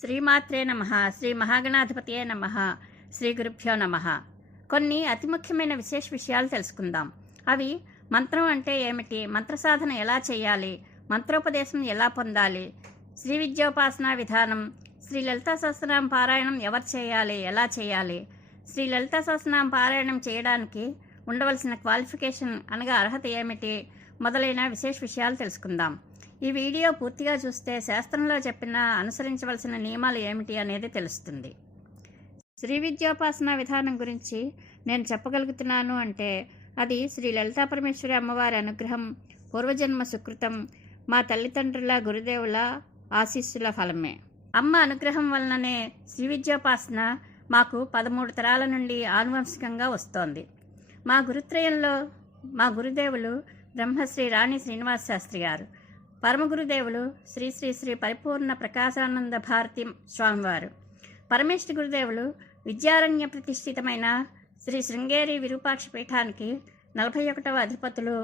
శ్రీమాత్రే నమః. శ్రీ మహాగణాధిపతియే నమః. శ్రీ గురుభ్యో నమః. కొన్ని అతి ముఖ్యమైన విశేష విషయాలు తెలుసుకుందాం. అవి మంత్రం అంటే ఏమిటి, మంత్ర సాధన ఎలా చేయాలి, మంత్రోపదేశం ఎలా పొందాలి, శ్రీ విద్యోపాసనా విధానం, శ్రీ లలితా సహస్రనామ పారాయణం ఎవరు చేయాలి, ఎలా చేయాలి, శ్రీ లలితా సహస్రనామ పారాయణం చేయడానికి ఉండవలసిన క్వాలిఫికేషన్ అనగా అర్హత ఏమిటి మొదలైన విశేష విషయాలు తెలుసుకుందాం. ఈ వీడియో పూర్తిగా చూస్తే శాస్త్రంలో చెప్పిన అనుసరించవలసిన నియమాలు ఏమిటి అనేది తెలుస్తుంది. శ్రీ విద్యోపాసనా విధానం గురించి నేను చెప్పగలుగుతున్నాను అంటే అది శ్రీ లలితా పరమేశ్వరి అమ్మవారి అనుగ్రహం, పూర్వజన్మ సుకృతం, మా తల్లిదండ్రుల గురుదేవుల ఆశీస్సుల ఫలమే. అమ్మ అనుగ్రహం వలననే శ్రీ విద్యోపాసన మాకు 13 తరాల నుండి ఆనువంశికంగా వస్తోంది. మా గురుత్రయంలో మా గురుదేవులు బ్రహ్మశ్రీ రాణి శ్రీనివాస శాస్త్రి గారు, పరమ గురుదేవులు శ్రీ శ్రీ శ్రీ పరిపూర్ణ ప్రకాశానంద భారతి స్వామివారు, పరమేశ్వరి గురుదేవులు విద్యారణ్య ప్రతిష్ఠితమైన శ్రీ శృంగేరి విరూపాక్ష పీఠానికి 41వ అధిపతులు,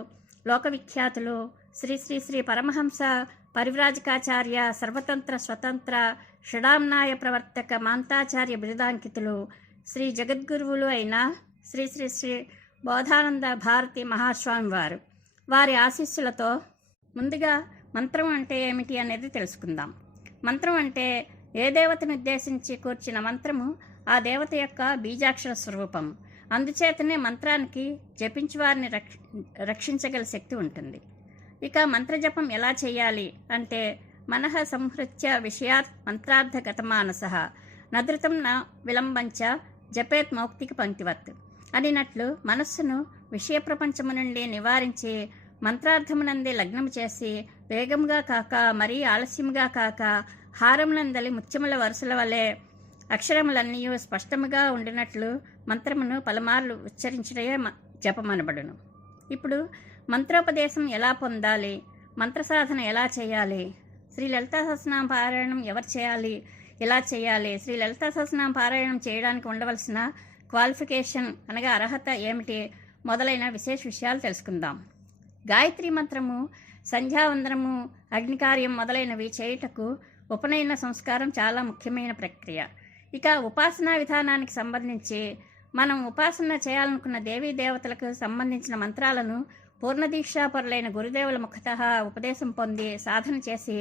లోకవిఖ్యాతులు శ్రీ శ్రీ శ్రీ పరమహంస పరివ్రాజకాచార్య సర్వతంత్ర స్వతంత్ర షడాంనాయ ప్రవర్తక మాంతాచార్య బిరుదాంకితులు శ్రీ జగద్గురువులు అయిన శ్రీ శ్రీ శ్రీ బోధానంద భారతి మహాస్వామివారు, వారి ఆశీస్సులతో ముందుగా మంత్రం అంటే ఏమిటి అనేది తెలుసుకుందాం. మంత్రం అంటే ఏ దేవతను ఉద్దేశించి కూర్చిన మంత్రము ఆ దేవత యొక్క బీజాక్షర స్వరూపం. అందుచేతనే మంత్రానికి జపించి వారిని రక్షించగల శక్తి ఉంటుంది. ఇక మంత్రజపం ఎలా చేయాలి అంటే మనః సంహృత్య విషయాత్ మంత్రార్థగతమానస నధృతం న విలంబంచ జపేత్ మౌక్తిక పంక్తివత్ అనినట్లు మనస్సును విషయ ప్రపంచము నుండి నివారించి మంత్రార్థమునందే లగ్నము చేసి వేగముగా కాక మరీ ఆలస్యముగా కాక హారమునందలి ముత్యముల వరుసల వలె అక్షరములన్నీ స్పష్టముగా ఉండినట్లు మంత్రమును పలుమార్లు ఉచ్చరించడమే జపమనబడును. ఇప్పుడు మంత్రోపదేశం ఎలా పొందాలి, మంత్ర సాధన ఎలా చేయాలి, శ్రీ లలితా సహస్రనామ పారాయణం ఎవరు చేయాలి, ఎలా చేయాలి, శ్రీ లలితా సహస్రనామ పారాయణం చేయడానికి ఉండవలసిన క్వాలిఫికేషన్ అనగా అర్హత ఏమిటి మొదలైన విశేష విషయాలు తెలుసుకుందాం. గాయత్రి మంత్రము, సంధ్యావందనము, అగ్నికార్యం మొదలైనవి చేయుటకు ఉపనయన సంస్కారం చాలా ముఖ్యమైన ప్రక్రియ. ఇక ఉపాసనా విధానానికి సంబంధించి మనం ఉపాసన చేయాలనుకున్న దేవీ దేవతలకు సంబంధించిన మంత్రాలను పూర్ణదీక్షాపరులైన గురుదేవుల ముఖతః ఉపదేశం పొంది సాధన చేసి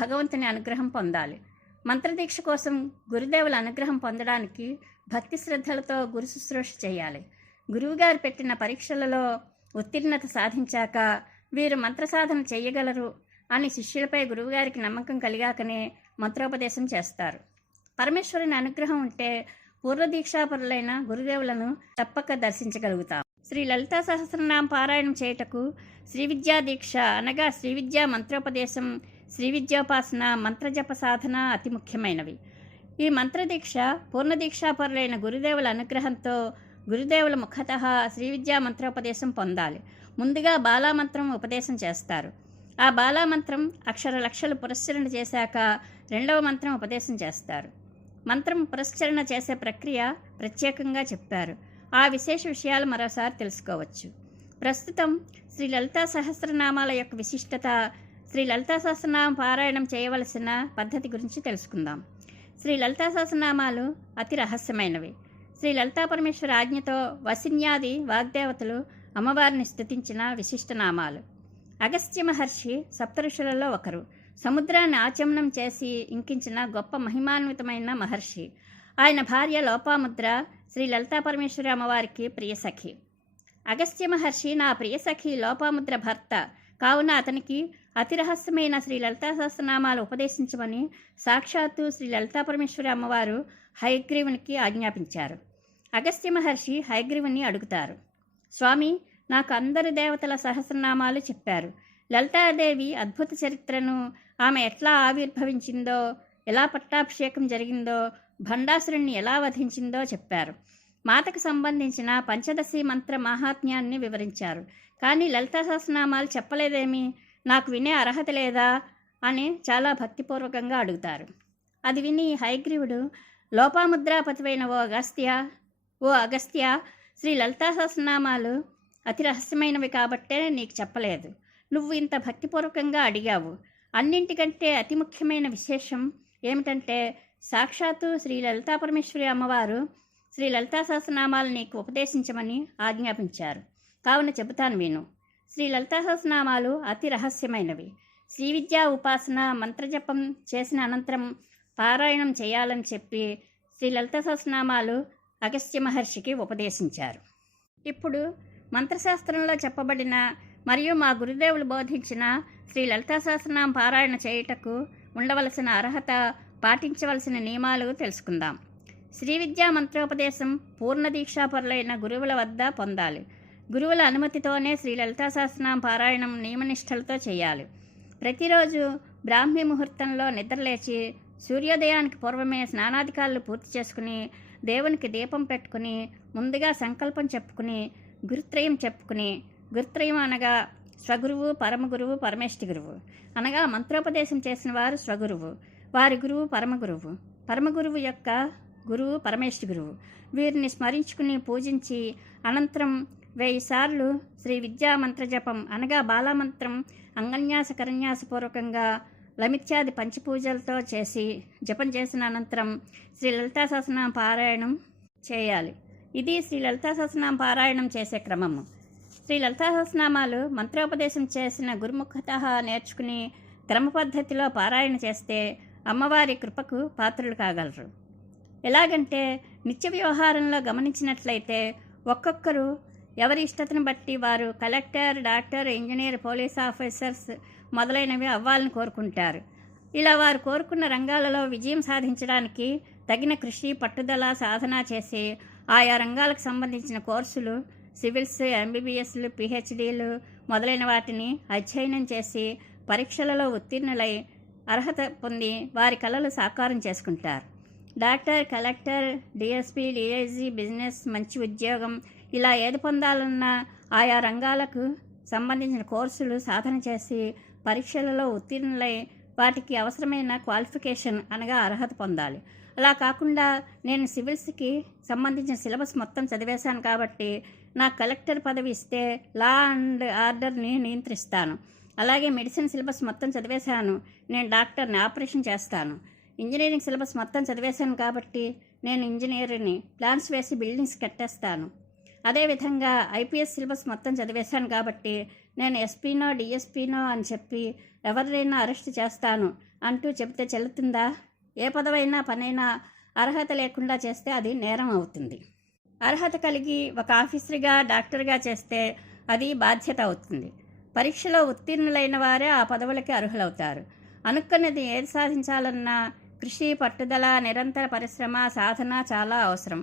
భగవంతుని అనుగ్రహం పొందాలి. మంత్రదీక్ష కోసం గురుదేవుల అనుగ్రహం పొందడానికి భక్తి శ్రద్ధలతో గురు శుశ్రూష చేయాలి. గురువుగారు పెట్టిన పరీక్షలలో ఉత్తీర్ణత సాధించాక వీరు మంత్ర సాధన చేయగలరు అని శిష్యులపై గురువుగారికి నమ్మకం కలిగాకనే మంత్రోపదేశం చేస్తారు. పరమేశ్వరుని అనుగ్రహం ఉంటే పూర్వదీక్షాపరులైన గురుదేవులను తప్పక దర్శించగలుగుతాం. శ్రీ లలితా సహస్రనామ పారాయణం చేయుటకు శ్రీ విద్యా దీక్ష అనగా శ్రీ విద్యా మంత్రోపదేశం, శ్రీ విద్యోపాసన, మంత్రజప సాధన అతి ముఖ్యమైనవి. ఈ మంత్రదీక్ష పూర్ణదీక్షాపరులైన గురుదేవుల అనుగ్రహంతో గురుదేవుల ముఖతః శ్రీ విద్యా మంత్రోపదేశం పొందాలి. ముందుగా బాలామంత్రం ఉపదేశం చేస్తారు. ఆ బాలామంత్రం అక్షర లక్షలు పురస్చరణ చేశాక రెండవ మంత్రం ఉపదేశం చేస్తారు. మంత్రం పురస్చరణ చేసే ప్రక్రియ ప్రత్యేకంగా చెప్పారు. ఆ విశేష విషయాలు మరోసారి తెలుసుకోవచ్చు. ప్రస్తుతం శ్రీ లలితా సహస్రనామాల యొక్క విశిష్టత, శ్రీ లలితా సహస్రనామ పారాయణం చేయవలసిన పద్ధతి గురించి తెలుసుకుందాం. శ్రీ లలితా సహస్రనామాలు అతి రహస్యమైనవి. శ్రీ లలితా పరమేశ్వరి ఆజ్ఞతో వసిన్యాది వాగ్దేవతలు అమ్మవారిని స్తుతించిన విశిష్ట నామాలు. అగస్త్య మహర్షి సప్తఋషులలో ఒకరు. సముద్రాన్ని ఆచమనం చేసి ఇంకించిన గొప్ప మహిమాన్వితమైన మహర్షి. ఆయన భార్య లోపాముద్ర శ్రీ లలితా పరమేశ్వరి అమ్మవారికి ప్రియసఖి. అగస్త్య మహర్షి నా ప్రియసఖి లోపాముద్ర భర్త కావున అతనికి అతి రహస్యమైన శ్రీ లలితా సహస్రనామాలు ఉపదేశించమని సాక్షాత్తు శ్రీ లలితా పరమేశ్వరి అమ్మవారు హయగ్రీవునికి ఆజ్ఞాపించారు. అగస్త్య మహర్షి హయగ్రీవుని అడుగుతారు, స్వామి, నాకు అందరి దేవతల సహస్రనామాలు చెప్పారు. లలితాదేవి అద్భుత చరిత్రను, ఆమె ఎట్లా ఆవిర్భవించిందో, ఎలా పట్టాభిషేకం జరిగిందో, భండాసురుణ్ణి ఎలా వధించిందో చెప్పారు. మాతకు సంబంధించిన పంచదశి మంత్ర మాహాత్మ్యాన్ని వివరించారు. కానీ లలితా సహస్రనామాలు చెప్పలేదేమి, నాకు వినే అర్హత లేదా అని చాలా భక్తిపూర్వకంగా అడుగుతారు. అది విని హయగ్రీవుడు, లోపాముద్రాపతివైన ఓ అగస్త్య, శ్రీ లలితా సహస్రనామాలు అతి రహస్యమైనవి కాబట్టే నీకు చెప్పలేదు. నువ్వు ఇంత భక్తిపూర్వకంగా అడిగావు. అన్నింటికంటే అతి ముఖ్యమైన విశేషం ఏమిటంటే సాక్షాత్తు శ్రీ లలితాపరమేశ్వరి అమ్మవారు శ్రీ లలితా సహస్రనామాలు నీకు ఉపదేశించమని ఆజ్ఞాపించారు. కావున చెబుతాను విను. శ్రీ లలితా సహస్రనామాలు అతి రహస్యమైనవి. శ్రీ విద్యా ఉపాసన మంత్రజపం చేసిన అనంతరం పారాయణం చేయాలని చెప్పి శ్రీ లలితా సహస్రనామాలు అగస్త్య మహర్షికి ఉపదేశించారు. ఇప్పుడు మంత్రశాస్త్రంలో చెప్పబడిన మరియు మా గురుదేవులు బోధించిన శ్రీ లలితా సహస్రనామ పారాయణ చేయుటకు ఉండవలసిన అర్హత, పాటించవలసిన నియమాలు తెలుసుకుందాం. శ్రీ విద్యా మంత్రోపదేశం పూర్ణ దీక్షాపరులైన గురువుల వద్ద పొందాలి. గురువుల అనుమతితోనే శ్రీ లలితా సహస్రనామ పారాయణం నియమనిష్టలతో చేయాలి. ప్రతిరోజు బ్రాహ్మీ ముహూర్తంలో నిద్రలేచి సూర్యోదయానికి పూర్వమే స్నానాధికారులు పూర్తి చేసుకుని దేవునికి దీపం పెట్టుకుని ముందుగా సంకల్పం చెప్పుకుని గురుత్రయం చెప్పుకుని, గురుత్రయం అనగా స్వగురువు, పరమగురువు, పరమేష్టి గురువు అనగా మంత్రోపదేశం చేసిన వారు స్వగురువు, వారి గురువు పరమగురువు, పరమగురువు యొక్క గురువు పరమేష్టి గురువు. వీరిని స్మరించుకుని పూజించి అనంతరం 1000 సార్లు శ్రీ విద్యా మంత్రజపం అనగా బాలామంత్రం అంగన్యాస కరన్యాసపూర్వకంగా లమిత్యాది పంచపూజలతో చేసి జపం చేసిన అనంతరం శ్రీ లలితా సహస్రనామ పారాయణం చేయాలి. ఇది శ్రీ లలితా సహస్రనామ పారాయణం చేసే క్రమము. శ్రీ లలితా సహస్రనామాలు మంత్రోపదేశం చేసిన గురుముఖత నేర్చుకుని క్రమ పద్ధతిలో పారాయణ చేస్తే అమ్మవారి కృపకు పాత్రులు కాగలరు. ఎలాగంటే నిత్య వ్యవహారంలో గమనించినట్లయితే ఒక్కొక్కరు ఎవరి ఇష్టతను బట్టి వారు collector, doctor, engineer, police officers మొదలైనవి అవ్వాలని కోరుకుంటారు. ఇలా వారు కోరుకున్న రంగాలలో విజయం సాధించడానికి తగిన కృషి, పట్టుదల, సాధన చేసి ఆయా రంగాలకు సంబంధించిన కోర్సులు, సివిల్స్, ఎంబీబీఎస్లు, పిహెచ్డీలు మొదలైన వాటిని అధ్యయనం చేసి పరీక్షలలో ఉత్తీర్ణులై అర్హత పొంది వారి కళలు సాకారం చేసుకుంటారు. Doctor, collector, DSP, DIG, business, మంచి ఉద్యోగం ఇలా ఏది పొందాలన్నా ఆయా రంగాలకు సంబంధించిన కోర్సులు సాధన చేసి పరీక్షలలో ఉత్తీర్ణులై వాటికి అవసరమైన క్వాలిఫికేషన్ అనగా అర్హత పొందాలి. అలా కాకుండా నేను సివిల్స్కి సంబంధించిన సిలబస్ మొత్తం చదివేశాను కాబట్టి నాకు కలెక్టర్ పదవి ఇస్తే లా అండ్ ఆర్డర్ని నియంత్రిస్తాను, అలాగే మెడిసిన్ సిలబస్ మొత్తం చదివేశాను, నేను డాక్టర్ని, ఆపరేషన్ చేస్తాను, ఇంజనీరింగ్ సిలబస్ మొత్తం చదివేశాను కాబట్టి నేను ఇంజనీర్ని, ప్లాన్స్ వేసి బిల్డింగ్స్ కట్టేస్తాను, అదేవిధంగా ఐపీఎస్ సిలబస్ మొత్తం చదివేశాను కాబట్టి నేను ఎస్పీనో డిఎస్పీనో అని చెప్పి ఎవరినైనా అరెస్ట్ చేస్తాను అంటూ చెబితే చెల్లుతుందా? ఏ పదవైనా పనైనా అర్హత లేకుండా చేస్తే అది నేరం అవుతుంది. అర్హత కలిగి ఒక ఆఫీసర్గా, డాక్టర్గా చేస్తే అది బాధ్యత అవుతుంది. పరీక్షలో ఉత్తీర్ణులైన వారే ఆ పదవులకి అర్హులవుతారు. అనుకున్నది ఏది సాధించాలన్నా కృషి, పట్టుదల, నిరంతర పరిశ్రమ, సాధన చాలా అవసరం.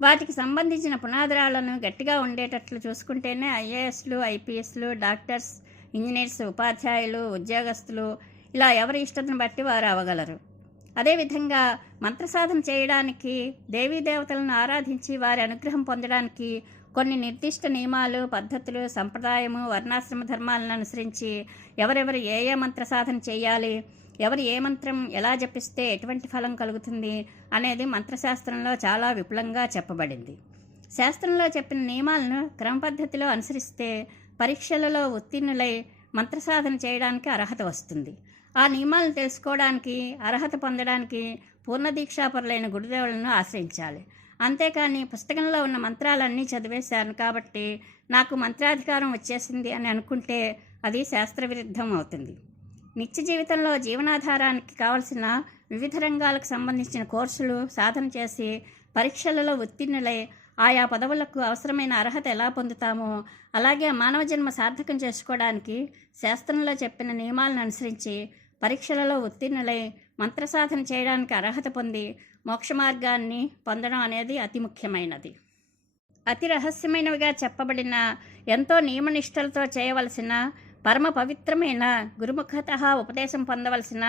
వాటికి సంబంధించిన పునాదురాలను గట్టిగా ఉండేటట్లు చూసుకుంటేనే ఐఏఎస్లు, ఐపీఎస్లు, డాక్టర్స్, ఇంజనీర్స్, ఉపాధ్యాయులు, ఉద్యోగస్తులు ఇలా ఎవరి ఇష్టతను బట్టి వారు అవ్వగలరు. అదేవిధంగా మంత్రసాధన చేయడానికి, దేవీదేవతలను ఆరాధించి వారి అనుగ్రహం పొందడానికి కొన్ని నిర్దిష్ట నియమాలు, పద్ధతులు, సంప్రదాయము, వర్ణాశ్రమ ధర్మాలను అనుసరించి ఎవరెవరు ఏ ఏ మంత్ర సాధన చేయాలి, ఎవరు ఏ మంత్రం ఎలా జపిస్తే ఎటువంటి ఫలం కలుగుతుంది అనేది మంత్రశాస్త్రంలో చాలా విపులంగా చెప్పబడింది. శాస్త్రంలో చెప్పిన నియమాలను క్రమపద్ధతిలో అనుసరిస్తే పరీక్షలలో ఉత్తీర్ణులై మంత్రసాధన చేయడానికి అర్హత వస్తుంది. ఆ నియమాలను తెలుసుకోవడానికి, అర్హత పొందడానికి పూర్ణదీక్షాపరులైన గురుదేవులను ఆశ్రయించాలి. అంతేకాని పుస్తకంలో ఉన్న మంత్రాలన్నీ చదివేశాను కాబట్టి నాకు మంత్రాధికారం వచ్చేసింది అని అనుకుంటే అది శాస్త్రవిరుద్ధం అవుతుంది. నిత్య జీవితంలో జీవనాధారానికి కావలసిన వివిధ రంగాలకు సంబంధించిన కోర్సులు సాధన చేసి పరీక్షలలో ఉత్తీర్ణులై ఆయా పదవులకు అవసరమైన అర్హత ఎలా పొందుతామో అలాగే మానవ జన్మ సార్థకం చేసుకోవడానికి శాస్త్రంలో చెప్పిన నియమాలను అనుసరించి పరీక్షలలో ఉత్తీర్ణులై మంత్రసాధన చేయడానికి అర్హత పొంది మోక్ష మార్గాన్ని పొందడం అనేది అతి ముఖ్యమైనది. అతి రహస్యమైనవిగా చెప్పబడిన ఎంతో నియమనిష్టలతో చేయవలసిన పరమ పవిత్రమైన గురుముఖత ఉపదేశం పొందవలసిన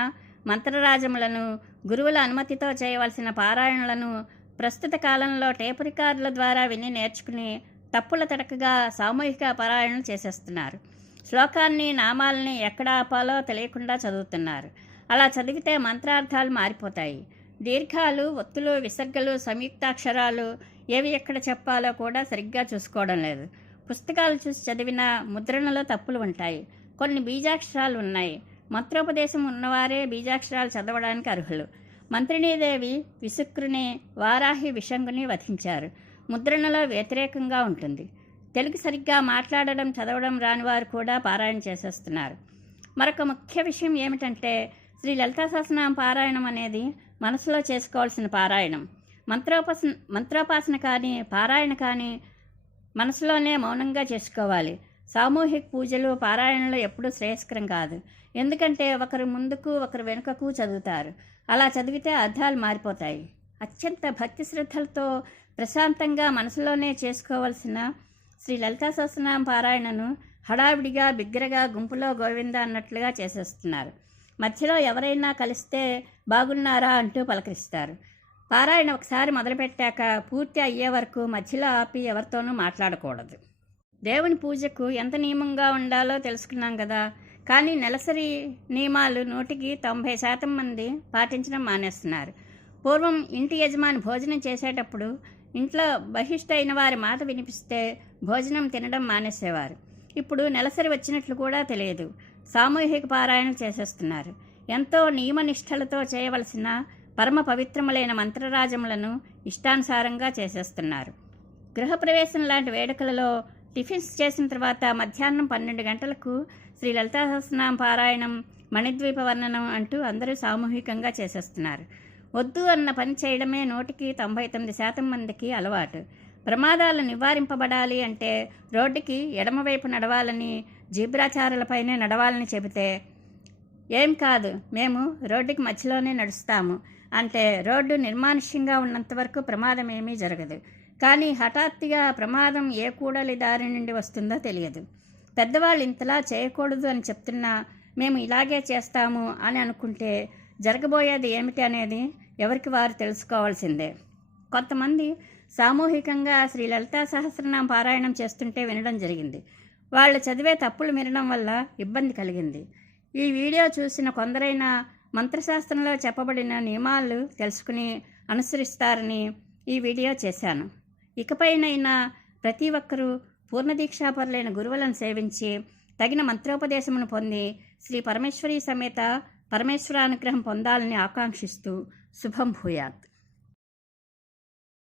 మంత్రరాజములను, గురువుల అనుమతితో చేయవలసిన పారాయణలను ప్రస్తుత కాలంలో టేపు రికార్డుల ద్వారా విని నేర్చుకుని తప్పుల తడకగా సామూహిక పారాయణలు చేసేస్తున్నారు. శ్లోకాన్ని, నామాలని ఎక్కడ ఆపాలో తెలియకుండా చదువుతున్నారు. అలా చదివితే మంత్రార్థాలు మారిపోతాయి. దీర్ఘాలు, ఒత్తులు, విసర్గలు, సంయుక్తాక్షరాలు ఏవి ఎక్కడ చెప్పాలో కూడా సరిగ్గా చూసుకోవడం లేదు. పుస్తకాలు చూసి చదివిన ముద్రణలో తప్పులు ఉంటాయి. కొన్ని బీజాక్షరాలు ఉన్నాయి. మంత్రోపదేశం ఉన్నవారే బీజాక్షరాలు చదవడానికి అర్హులు. మంత్రినీదేవి విసుక్రుని, వారాహి విషంగుని వధించారు. ముద్రణలో వ్యతిరేకంగా ఉంటుంది. తెలుగు సరిగ్గా మాట్లాడడం చదవడం రాని వారు కూడా పారాయణ చేసేస్తున్నారు. మరొక ముఖ్య విషయం ఏమిటంటే శ్రీ లలితా సహస్రనామ పారాయణం అనేది మనసులో చేసుకోవాల్సిన పారాయణం. మంత్రోపాసన కానీ పారాయణ కానీ మనసులోనే మౌనంగా చేసుకోవాలి. సామూహిక పూజలు పారాయణలు ఎప్పుడూ శ్రేయస్కరం కాదు. ఎందుకంటే ఒకరు ముందుకు ఒకరు వెనుకకు చదువుతారు. అలా చదివితే అర్థాలు మారిపోతాయి. అత్యంత భక్తి శ్రద్ధలతో ప్రశాంతంగా మనసులోనే చేసుకోవలసిన శ్రీ లలితా సహస్రనామ పారాయణను హడావిడిగా బిగ్గరగా గుంపులో గోవింద అన్నట్లుగా చేసేస్తున్నారు. మధ్యలో ఎవరైనా కలిస్తే బాగున్నారా అంటూ పలకరిస్తారు. పారాయణ ఒకసారి మొదలుపెట్టాక పూర్తి అయ్యే వరకు మధ్యలో ఆపి ఎవరితోనూ మాట్లాడకూడదు. దేవుని పూజకు ఎంత నియమంగా ఉండాలో తెలుసుకున్నాం కదా. కానీ నెలసరి నియమాలు 90% మంది పాటించడం మానేస్తున్నారు. పూర్వం ఇంటి యజమాని భోజనం చేసేటప్పుడు ఇంట్లో బహిష్ట వారి మాట వినిపిస్తే భోజనం తినడం మానేసేవారు. ఇప్పుడు నెలసరి వచ్చినట్లు కూడా తెలియదు. సామూహిక పారాయణ చేసేస్తున్నారు. ఎంతో నియమనిష్టలతో చేయవలసిన పరమ పవిత్రములైన మంత్రరాజములను ఇష్టానుసారంగా చేసేస్తున్నారు. గృహప్రవేశం లాంటి వేడుకలలో టిఫిన్స్ చేసిన తర్వాత మధ్యాహ్నం 12 గంటలకు శ్రీ లలితా సహస్రనామ పారాయణం, మణిద్వీప వర్ణనం అంటూ అందరూ సామూహికంగా చేసేస్తున్నారు. వద్దు అన్న పని చేయడమే 99% మందికి అలవాటు. ప్రమాదాలు నివారింపబడాలి అంటే రోడ్డుకి ఎడమవైపు నడవాలని, జీబ్రాచారులపైనే నడవాలని చెబితే ఏం కాదు, మేము రోడ్డుకి మధ్యలోనే నడుస్తాము అంటే రోడ్డు నిర్మానుష్యంగా ఉన్నంత వరకు ప్రమాదం ఏమీ జరగదు. కానీ హఠాత్తుగా ప్రమాదం ఏ కూడలి దారి నుండి వస్తుందో తెలియదు. పెద్దవాళ్ళు ఇంతలా చేయకూడదు అని చెప్తున్నా మేము ఇలాగే చేస్తాము అని అనుకుంటే జరగబోయేది ఏమిటి అనేది ఎవరికి వారు తెలుసుకోవాల్సిందే. కొంతమంది సామూహికంగా శ్రీ లలితా సహస్రనామ పారాయణం చేస్తుంటే వినడం జరిగింది. వాళ్ళు చదివే తప్పులు వినడం వల్ల ఇబ్బంది కలిగింది. ఈ వీడియో చూసిన కొందరైనా మంత్రశాస్త్రంలో చెప్పబడిన నియమాలు తెలుసుకుని అనుసరిస్తారని ఈ వీడియో చేశాను. ఇకపైనైనా ప్రతి ఒక్కరూ పూర్ణదీక్షాపరులైన గురువులను సేవించి తగిన మంత్రోపదేశమును పొంది శ్రీ పరమేశ్వరీ సమేత పరమేశ్వరానుగ్రహం పొందాలని ఆకాంక్షిస్తూ శుభం భూయాత్.